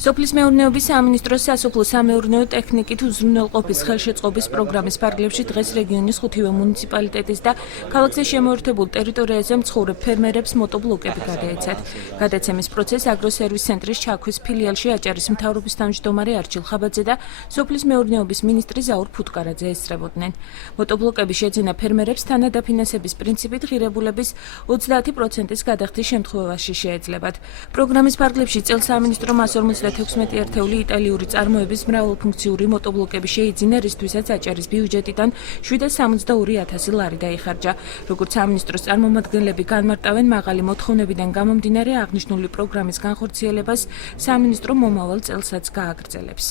სოფლის მეურნეობის სამინისტროს სასოფლო სამეურნეო ტექნიკით უზრუნველყოფის ხელშეწყობის პროგრამის ფარგლებში დღეს რეგიონის 5 მუნიციპალიტეტის და ქალაქზე შემოერთებულ ტერიტორიაზე მცხოვრებ ფერმერებს მოტობლოკები გადაეცათ. გადაცემის პროცესს აგროსერვის ცენტრის ჩაქვის ფილიალში აჭარის მთავრობის თავმჯდომარე არჩილ ხაბაძე და სოფლის მეურნეობის მინისტრი ზაურ ფუტკარაძე ესწრებოდნენ. მოტობლოკები შეძენა ფერმერებს თანადაფინანსების პრინციპით ღირებულების 30%-ის გადახდის შემთხვევაში შეეძლებათ. პროგრამის ფარგლებში წელს სამინისტრომ 156 ერთეული იტალიური წარმოების მრავალფუნქციური მოტობლოკები შეიძინა, რისთვისაც აჭარის ბიუჯეტიდან 762,000 ლარი დაიხარჯა. როგორც სამინისტროს წარმომადგენლები განმარტავენ, მაღალი მოთხოვნებიდან გამომდინარე აღნიშნული პროგრამის განხორციელებას სამინისტრო მომავალ წელსაც გააგრძელებს.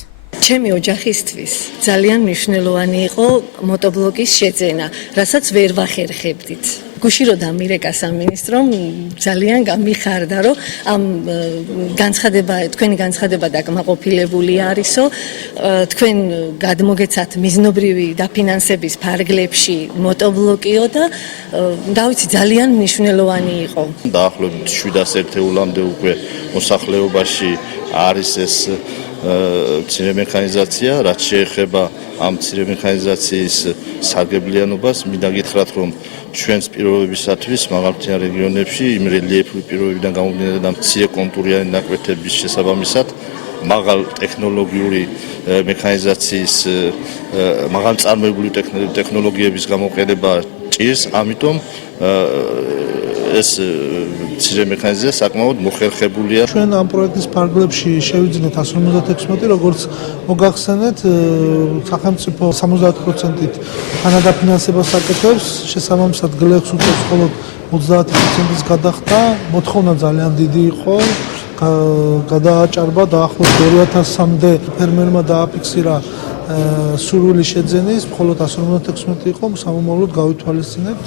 ჩემი ოჯახისთვის ძალიან მნიშვნელოვანი იყო მოტობლოკის შეძენა, რასაც ვერ ვახერხებდით. გუში რო დამირეკა სამინისტრომ, ძალიან გამიხარდა, რომ ამ თქვენი განცხადება დაკმაყოფილებული არისო, თქვენ გადმოგეცათ მიზნობრივი დაფინანსების ფარგლებში მოტობლოკიო და დავიცი ძალიან მნიშვნელოვანი იყო. დაახლოებით 700 ერთეულამდე უკვე მოსახლეობაში არის ეს მცირე მექანიზაცია, რაც შეეხება ამ მცირე მექანიზაციის სარგებლიანობას, მინდა გითხრათ, რომ ჩვენს პირობებისათვის მაღალმთიან რეგიონებში იმ რელიეფური პირობებიდან გამომდინარე და მცირე კონტურიანი ნაკვეთების შესაბამისად მაღალ ტექნოლოგიური მექანიზაციის მაღალწარმოებული ტექნოლოგიების გამოყენება ჭირს, ამიტომ ეს მცირე მექანიზაცია საკმაოდ მოხერხებულია. ჩვენ ამ პროექტის ფარგლებში შევიძინეთ 156, როგორც მოგახსენეთ, სახელმწიფო 70%-ით თანადაფინანსებას აკეთებს, შესაბამისად გლეხს უწევს მხოლოდ 30%-ის გადახდა, მოთხოვნა ძალიან დიდი იყო. გადააჭარბა დაახლოებით 2000-მდე ფერმერმა დააფიქსირა სურვილი შეძენის, მხოლოდ 156 იყო, სამომავლოდ გავითვალისწინებთ.